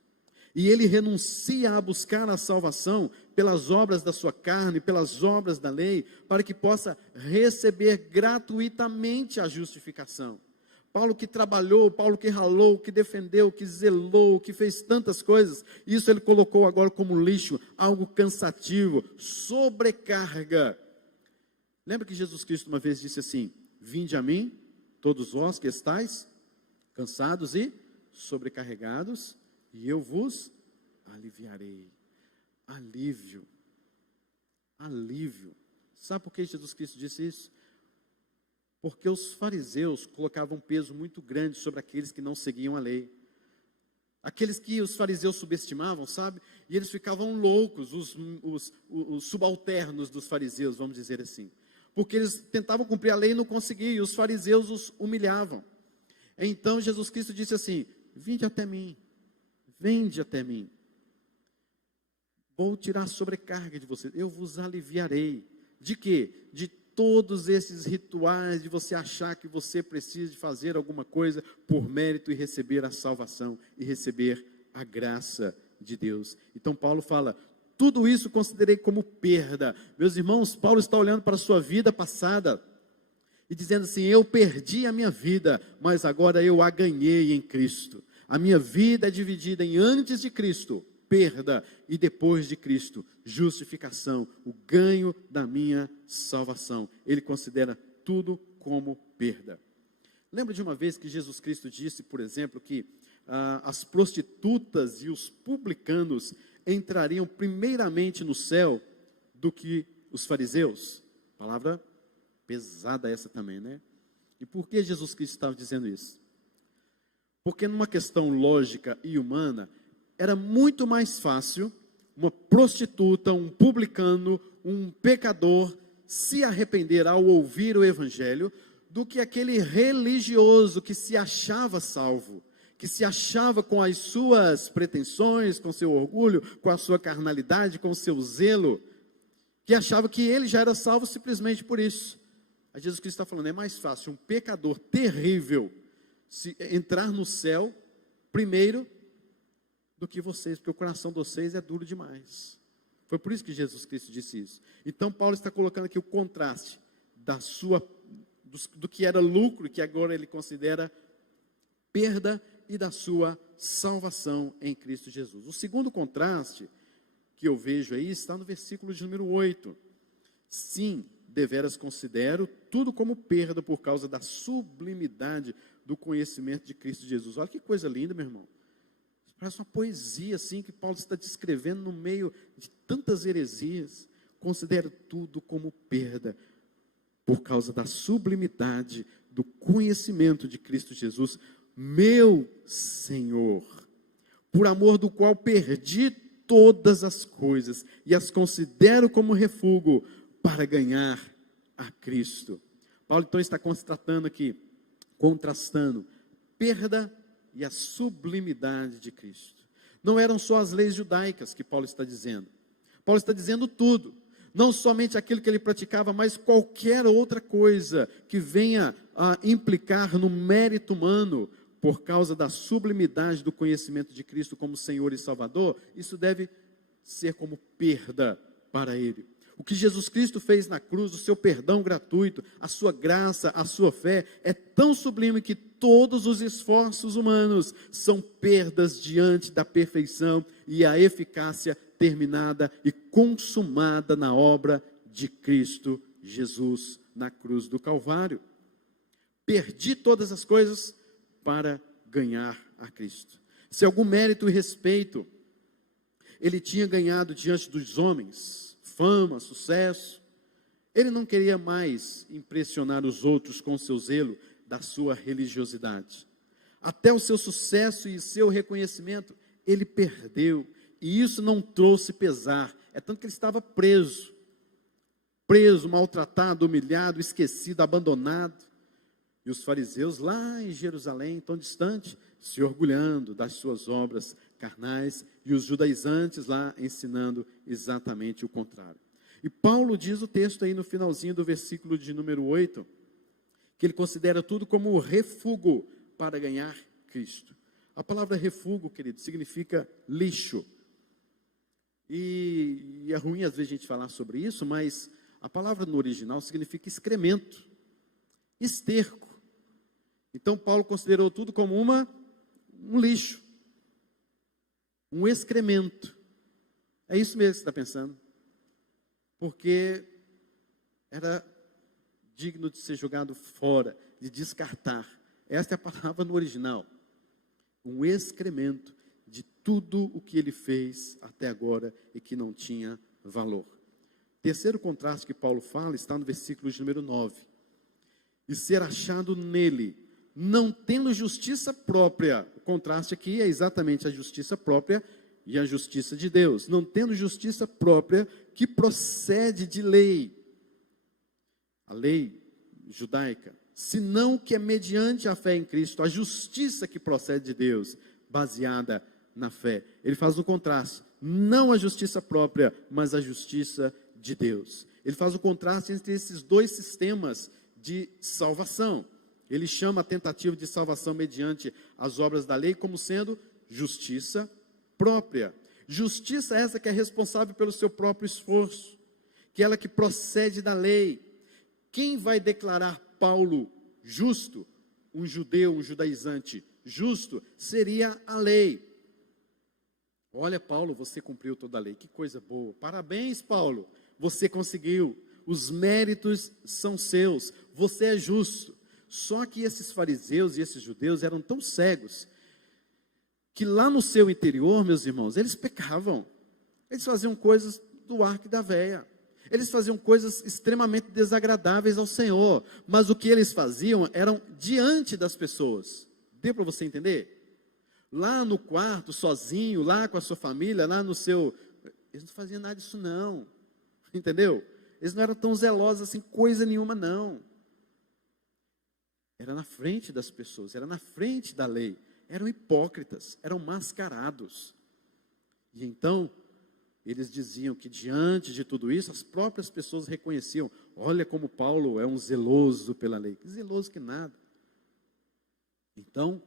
E ele renuncia a buscar a salvação pelas obras da sua carne, pelas obras da lei, para que possa receber gratuitamente a justificação. Paulo que trabalhou, Paulo que ralou, que defendeu, que zelou, que fez tantas coisas, isso ele colocou agora como lixo, algo cansativo, sobrecarga. Lembra que Jesus Cristo uma vez disse assim: vinde a mim, todos vós que estáis cansados e sobrecarregados, e eu vos aliviarei. Alívio. Alívio. Sabe por que Jesus Cristo disse isso? Porque os fariseus colocavam um peso muito grande sobre aqueles que não seguiam a lei. Aqueles que os fariseus subestimavam, sabe? E eles ficavam loucos, os subalternos dos fariseus, vamos dizer assim. Porque eles tentavam cumprir a lei e não conseguiam, e os fariseus os humilhavam. Então Jesus Cristo disse assim: vinde até mim, vinde até mim. Vou tirar a sobrecarga de vocês, eu vos aliviarei. De quê? De todos esses rituais de você achar que você precisa de fazer alguma coisa por mérito e receber a salvação e receber a graça de Deus. Então Paulo fala: tudo isso considerei como perda. Meus irmãos, Paulo está olhando para a sua vida passada e dizendo assim: eu perdi a minha vida, mas agora eu a ganhei em Cristo. A minha vida é dividida em antes de Cristo, perda, e depois de Cristo, justificação, o ganho da minha salvação. Ele considera tudo como perda. Lembra de uma vez que Jesus Cristo disse, por exemplo, que as prostitutas e os publicanos entrariam primeiramente no céu do que os fariseus? Palavra pesada essa também, né? E por que Jesus Cristo estava dizendo isso? Porque numa questão lógica e humana, era muito mais fácil uma prostituta, um publicano, um pecador se arrepender ao ouvir o evangelho, do que aquele religioso que se achava salvo, que se achava com as suas pretensões, com seu orgulho, com a sua carnalidade, com o seu zelo, que achava que ele já era salvo simplesmente por isso. Aí Jesus Cristo está falando: é mais fácil um pecador terrível se entrar no céu primeiro do que vocês, porque o coração de vocês é duro demais. Foi por isso que Jesus Cristo disse isso. Então Paulo está colocando aqui o contraste do que era lucro, que agora ele considera perda, e da sua salvação em Cristo Jesus. O segundo contraste que eu vejo aí está no versículo de número 8. Sim, deveras considero tudo como perda por causa da sublimidade do conhecimento de Cristo Jesus. Olha que coisa linda, meu irmão. Parece uma poesia assim que Paulo está descrevendo no meio de tantas heresias. Considero tudo como perda por causa da sublimidade do conhecimento de Cristo Jesus, meu Senhor, por amor do qual perdi todas as coisas e as considero como refúgio para ganhar a Cristo. Paulo então está constatando aqui, contrastando perda e a sublimidade de Cristo. Não eram só as leis judaicas que Paulo está dizendo. Paulo está dizendo tudo. Não somente aquilo que ele praticava, mas qualquer outra coisa que venha a implicar no mérito humano, por causa da sublimidade do conhecimento de Cristo como Senhor e Salvador, isso deve ser como perda para ele. O que Jesus Cristo fez na cruz, o seu perdão gratuito, a sua graça, a sua fé, é tão sublime que todos os esforços humanos são perdas diante da perfeição e a eficácia terminada e consumada na obra de Cristo Jesus na cruz do Calvário. Perdi todas as coisas para ganhar a Cristo. Se algum mérito e respeito ele tinha ganhado diante dos homens, fama, sucesso, ele não queria mais impressionar os outros com seu zelo da sua religiosidade. Até o seu sucesso e seu reconhecimento ele perdeu, e isso não trouxe pesar. É tanto que ele estava preso, maltratado, humilhado, esquecido, abandonado. E os fariseus lá em Jerusalém, tão distante, se orgulhando das suas obras carnais, e os judaizantes lá ensinando exatamente o contrário. E Paulo diz o texto aí no finalzinho do versículo de número 8, que ele considera tudo como refúgio para ganhar Cristo. A palavra refúgio, querido, significa lixo. E é ruim às vezes a gente falar sobre isso, mas a palavra no original significa excremento, esterco. Então Paulo considerou tudo como um lixo, um excremento. É isso mesmo que você está pensando. Porque era digno de ser jogado fora, de descartar. Esta é a palavra no original. Um excremento de tudo o que ele fez até agora e que não tinha valor. Terceiro contraste que Paulo fala está no versículo de número 9. E ser achado nele, não tendo justiça própria. O contraste aqui é exatamente a justiça própria e a justiça de Deus. Não tendo justiça própria que procede de lei. A lei judaica, senão que é mediante a fé em Cristo, a justiça que procede de Deus, baseada na fé. Ele faz um contraste, não a justiça própria, mas a justiça de Deus. Ele faz o contraste entre esses dois sistemas de salvação. Ele chama a tentativa de salvação mediante as obras da lei como sendo justiça própria. Justiça essa que é responsável pelo seu próprio esforço, que é ela que procede da lei. Quem vai declarar Paulo justo? Um judeu, um judaizante justo, seria a lei. Olha, Paulo, você cumpriu toda a lei, que coisa boa. Parabéns, Paulo, você conseguiu. Os méritos são seus, você é justo. Só que esses fariseus e esses judeus eram tão cegos, que lá no seu interior, meus irmãos, eles pecavam. Eles faziam coisas do arco da véia. Eles faziam coisas extremamente desagradáveis ao Senhor, mas o que eles faziam eram diante das pessoas. Deu para você entender? Lá no quarto, sozinho, lá com a sua família, lá no seu... Eles não faziam nada disso não, entendeu? Eles não eram tão zelosos assim, coisa nenhuma não. Era na frente das pessoas, era na frente da lei. Eram hipócritas, eram mascarados. E então... eles diziam que diante de tudo isso, as próprias pessoas reconheciam, olha como Paulo é um zeloso pela lei. Que zeloso que nada. Então,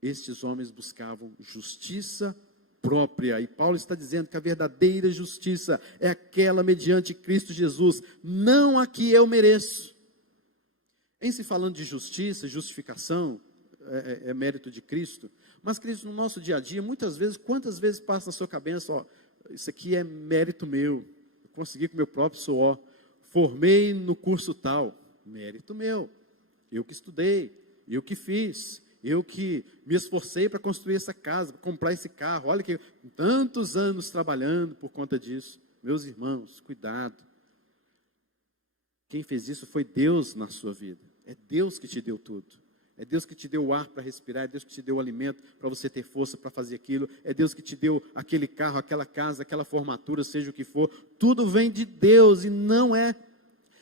estes homens buscavam justiça própria. E Paulo está dizendo que a verdadeira justiça é aquela mediante Cristo Jesus, não a que eu mereço. Em se falando de justiça, justificação, é mérito de Cristo. Mas, Cristo, no nosso dia a dia, muitas vezes, quantas vezes passa na sua cabeça, ó, isso aqui é mérito meu, eu consegui com meu próprio suor, formei no curso tal, mérito meu, eu que estudei, eu que fiz, eu que me esforcei para construir essa casa, para comprar esse carro, olha que tantos anos trabalhando por conta disso. Meus irmãos, cuidado, quem fez isso foi Deus na sua vida, é Deus que te deu tudo. É Deus que te deu o ar para respirar, é Deus que te deu o alimento para você ter força para fazer aquilo, é Deus que te deu aquele carro, aquela casa, aquela formatura, seja o que for, tudo vem de Deus e não é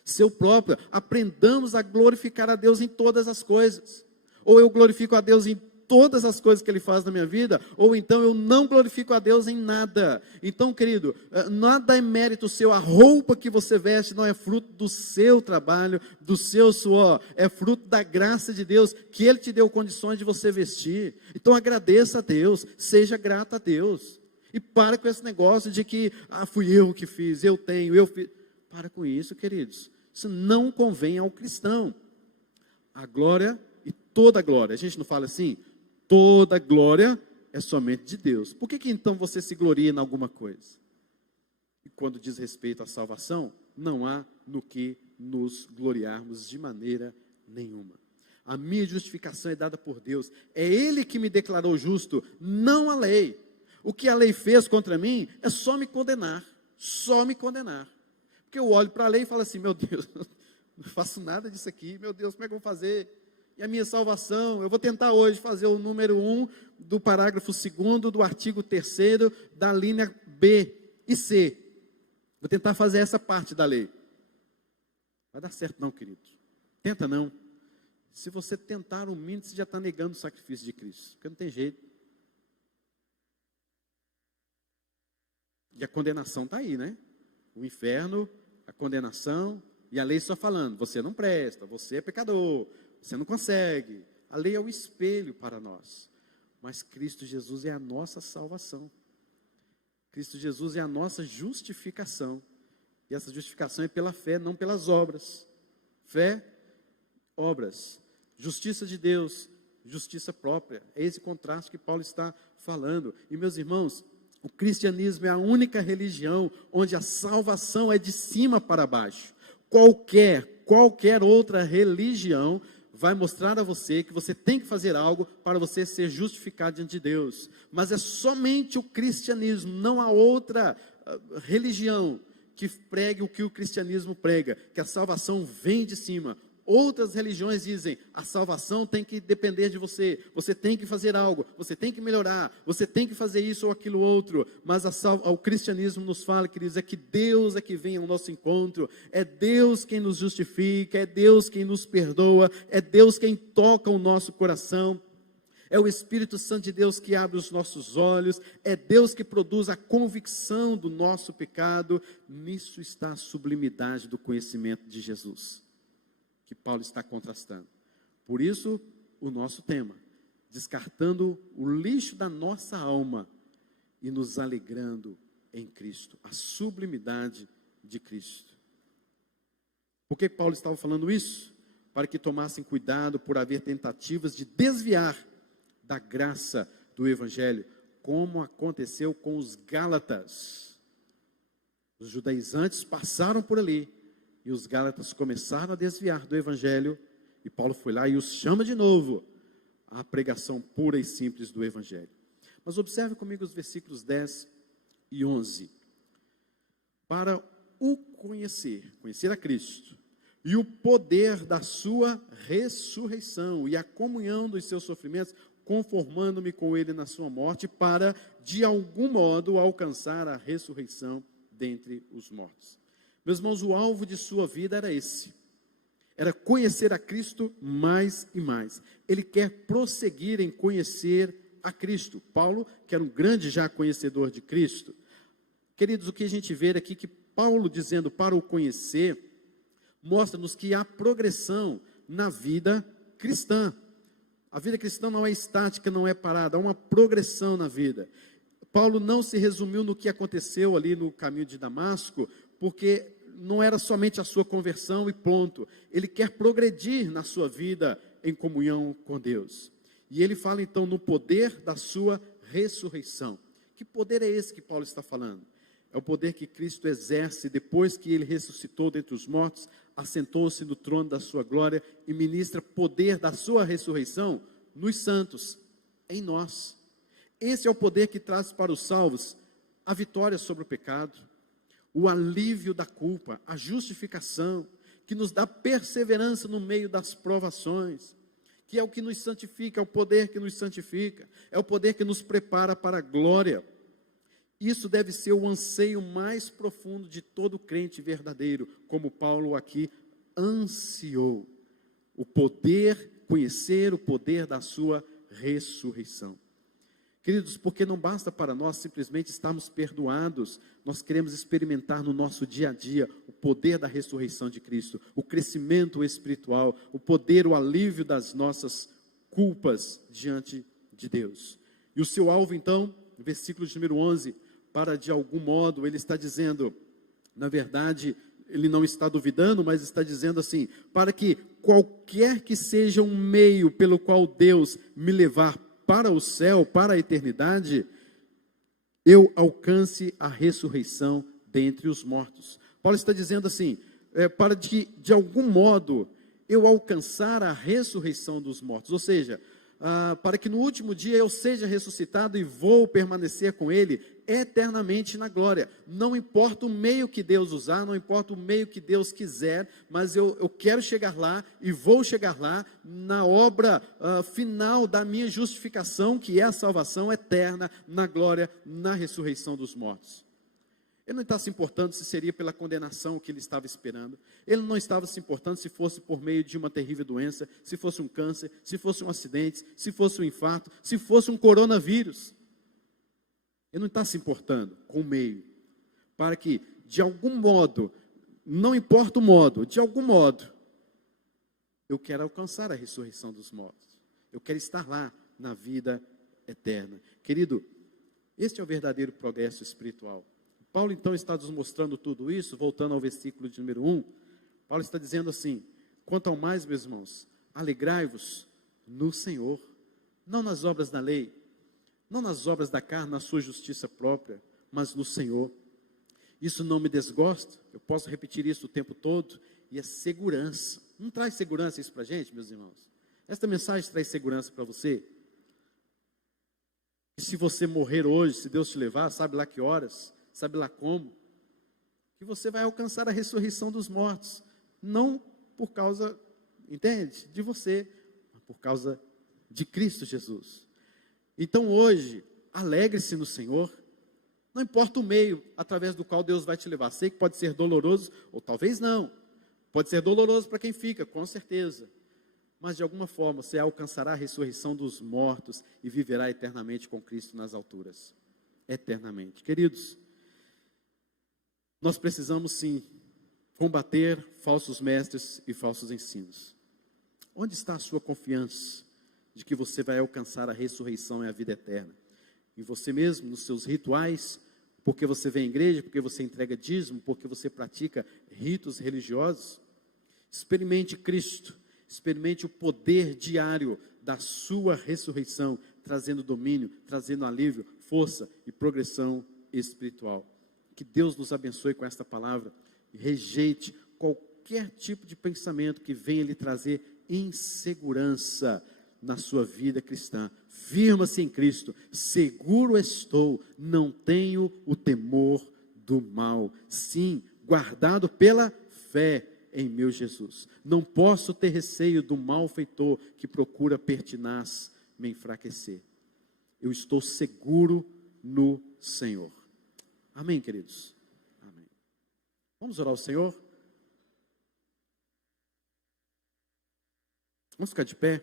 seu próprio. Aprendamos a glorificar a Deus em todas as coisas. Ou eu glorifico a Deus em todas as coisas que Ele faz na minha vida, ou então eu não glorifico a Deus em nada. Então, querido, nada é mérito seu, a roupa que você veste não é fruto do seu trabalho, do seu suor, é fruto da graça de Deus, que Ele te deu condições de você vestir. Então agradeça a Deus, seja grato a Deus, e para com esse negócio de que, fui eu que fiz, eu tenho, eu fiz. Para com isso, queridos, isso não convém ao cristão. A glória e toda a glória, a gente não fala assim? Toda glória é somente de Deus. Por que então você se gloria em alguma coisa? E quando diz respeito à salvação, não há no que nos gloriarmos de maneira nenhuma. A minha justificação é dada por Deus. É Ele que me declarou justo, não a lei. O que a lei fez contra mim é só me condenar. Só me condenar. Porque eu olho para a lei e falo assim, meu Deus, não faço nada disso aqui. Meu Deus, como é que eu vou fazer? E a minha salvação, eu vou tentar hoje fazer o número 1 do parágrafo 2º do artigo 3º da linha B e C. Vou tentar fazer essa parte da lei. Vai dar certo não, querido. Tenta não. Se você tentar o mínimo, você já está negando o sacrifício de Cristo, porque não tem jeito. E a condenação está aí, né? O inferno, a condenação, e a lei só falando, você não presta, você é pecador, você não consegue. A lei é o espelho para nós, mas Cristo Jesus é a nossa salvação. Cristo Jesus é a nossa justificação, e essa justificação é pela fé, não pelas obras. Fé, obras, justiça de Deus, justiça própria. É esse contraste que Paulo está falando. E meus irmãos, o cristianismo é a única religião onde a salvação é de cima para baixo. Qualquer outra religião vai mostrar a você que você tem que fazer algo para você ser justificado diante de Deus. Mas é somente o cristianismo, não há outra religião que pregue o que o cristianismo prega, que a salvação vem de cima. Outras religiões dizem, a salvação tem que depender de você, você tem que fazer algo, você tem que melhorar, você tem que fazer isso ou aquilo outro, mas o cristianismo nos fala, queridos, é que Deus é que vem ao nosso encontro, é Deus quem nos justifica, é Deus quem nos perdoa, é Deus quem toca o nosso coração, é o Espírito Santo de Deus que abre os nossos olhos, é Deus que produz a convicção do nosso pecado. Nisso está a sublimidade do conhecimento de Jesus, que Paulo está contrastando. Por isso, o nosso tema, descartando o lixo da nossa alma e nos alegrando em Cristo, a sublimidade de Cristo. Por que Paulo estava falando isso? Para que tomassem cuidado por haver tentativas de desviar da graça do Evangelho, como aconteceu com os Gálatas. Os judaizantes passaram por ali, e os Gálatas começaram a desviar do Evangelho, e Paulo foi lá e os chama de novo à pregação pura e simples do Evangelho. Mas observe comigo os versículos 10 e 11. Para o conhecer a Cristo, e o poder da sua ressurreição, e a comunhão dos seus sofrimentos, conformando-me com ele na sua morte, para, de algum modo, alcançar a ressurreição dentre os mortos. Meus irmãos, o alvo de sua vida era esse, era conhecer a Cristo mais e mais. Ele quer prosseguir em conhecer a Cristo. Paulo, que era um grande já conhecedor de Cristo. Queridos, o que a gente vê aqui, que Paulo dizendo para o conhecer, mostra-nos que há progressão na vida cristã. A vida cristã não é estática, não é parada, há uma progressão na vida. Paulo não se resumiu no que aconteceu ali no caminho de Damasco, porque não era somente a sua conversão e ponto. Ele quer progredir na sua vida em comunhão com Deus. E ele fala então no poder da sua ressurreição. Que poder é esse que Paulo está falando? É o poder que Cristo exerce depois que ele ressuscitou dentre os mortos, assentou-se no trono da sua glória e ministra poder da sua ressurreição nos santos, em nós. Esse é o poder que traz para os salvos a vitória sobre o pecado, o alívio da culpa, a justificação, que nos dá perseverança no meio das provações, que é o que nos santifica, é o poder que nos santifica, é o poder que nos prepara para a glória. Isso deve ser o anseio mais profundo de todo crente verdadeiro, como Paulo aqui ansiou, o poder, conhecer o poder da sua ressurreição. Queridos, porque não basta para nós simplesmente estarmos perdoados, nós queremos experimentar no nosso dia a dia o poder da ressurreição de Cristo, o crescimento espiritual, o poder, o alívio das nossas culpas diante de Deus. E o seu alvo então, versículo de número 11, para de algum modo, ele está dizendo, na verdade, ele não está duvidando, mas está dizendo assim, para que qualquer que seja um meio pelo qual Deus me levar para o céu, para a eternidade, eu alcance a ressurreição dentre os mortos. Paulo está dizendo assim, para que de algum modo eu alcançar a ressurreição dos mortos, ou seja, para que no último dia eu seja ressuscitado e vou permanecer com ele eternamente na glória. Não importa o meio que Deus usar, não importa o meio que Deus quiser, mas eu quero chegar lá e vou chegar lá na obra final da minha justificação, que é a salvação eterna na glória, na ressurreição dos mortos. Ele não estava se importando se seria pela condenação que ele estava esperando. Ele não estava se importando se fosse por meio de uma terrível doença, se fosse um câncer, se fosse um acidente, se fosse um infarto, se fosse um coronavírus. Ele não está se importando com o meio, para que, de algum modo, não importa o modo, de algum modo, eu quero alcançar a ressurreição dos mortos. Eu quero estar lá na vida eterna. Querido, este é o verdadeiro progresso espiritual. Paulo então está nos mostrando tudo isso, voltando ao versículo de número 1. Paulo está dizendo assim: quanto ao mais, meus irmãos, alegrai-vos no Senhor, não nas obras da lei, não nas obras da carne, na sua justiça própria, mas no Senhor. Isso não me desgosta, eu posso repetir isso o tempo todo, e é segurança. Não traz segurança isso para a gente, meus irmãos? Esta mensagem traz segurança para você? E se você morrer hoje, se Deus te levar, sabe lá que horas, sabe lá como, que você vai alcançar a ressurreição dos mortos, não por causa, entende, de você, mas por causa de Cristo Jesus. Então hoje, alegre-se no Senhor, não importa o meio através do qual Deus vai te levar. Sei que pode ser doloroso, ou talvez não, pode ser doloroso para quem fica, com certeza, mas de alguma forma você alcançará a ressurreição dos mortos e viverá eternamente com Cristo nas alturas, eternamente. Queridos, nós precisamos sim combater falsos mestres e falsos ensinos. Onde está a sua confiança de que você vai alcançar a ressurreição e a vida eterna? Em você mesmo, nos seus rituais, porque você vem à igreja, porque você entrega dízimo, porque você pratica ritos religiosos? Experimente Cristo, experimente o poder diário da sua ressurreição, trazendo domínio, trazendo alívio, força e progressão espiritual. Que Deus nos abençoe com esta palavra e rejeite qualquer tipo de pensamento que venha lhe trazer insegurança na sua vida cristã. Firma-se em Cristo, seguro estou, não tenho o temor do mal. Sim, guardado pela fé em meu Jesus. Não posso ter receio do malfeitor que procura pertinaz me enfraquecer. Eu estou seguro no Senhor. Amém, queridos? Amém. Vamos orar ao Senhor? Vamos ficar de pé?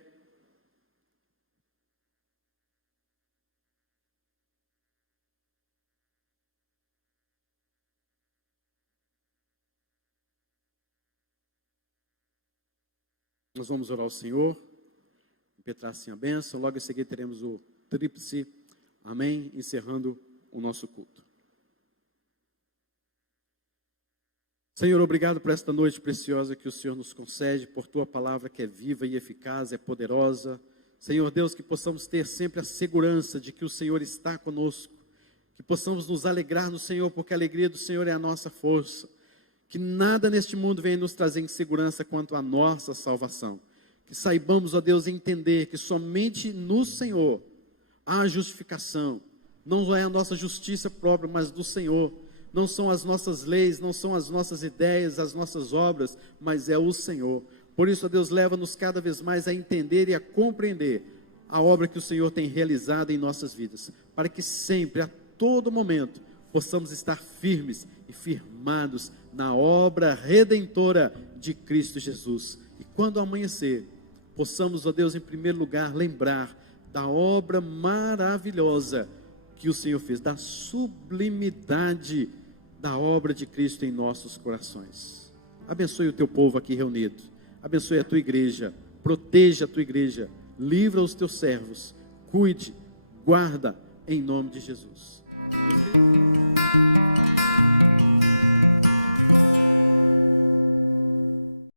Nós vamos orar ao Senhor, impetrar assim a bênção, logo em seguida teremos o tríplice, amém, encerrando o nosso culto. Senhor, obrigado por esta noite preciosa que o Senhor nos concede, por Tua palavra que é viva e eficaz, é poderosa. Senhor Deus, que possamos ter sempre a segurança de que o Senhor está conosco, que possamos nos alegrar no Senhor, porque a alegria do Senhor é a nossa força. Que nada neste mundo venha nos trazer insegurança quanto à nossa salvação. Que saibamos, ó Deus, entender que somente no Senhor há justificação. Não é a nossa justiça própria, mas do Senhor. Não são as nossas leis, não são as nossas ideias, as nossas obras, mas é o Senhor. Por isso, ó Deus, leva-nos cada vez mais a entender e a compreender a obra que o Senhor tem realizado em nossas vidas. Para que sempre, a todo momento, possamos estar firmes e firmados na obra redentora de Cristo Jesus. E quando amanhecer, possamos, ó Deus, em primeiro lugar, lembrar da obra maravilhosa que o Senhor fez, da sublimidade da obra de Cristo em nossos corações. Abençoe o teu povo aqui reunido, abençoe a tua igreja, proteja a tua igreja, livra os teus servos, cuide, guarda, em nome de Jesus.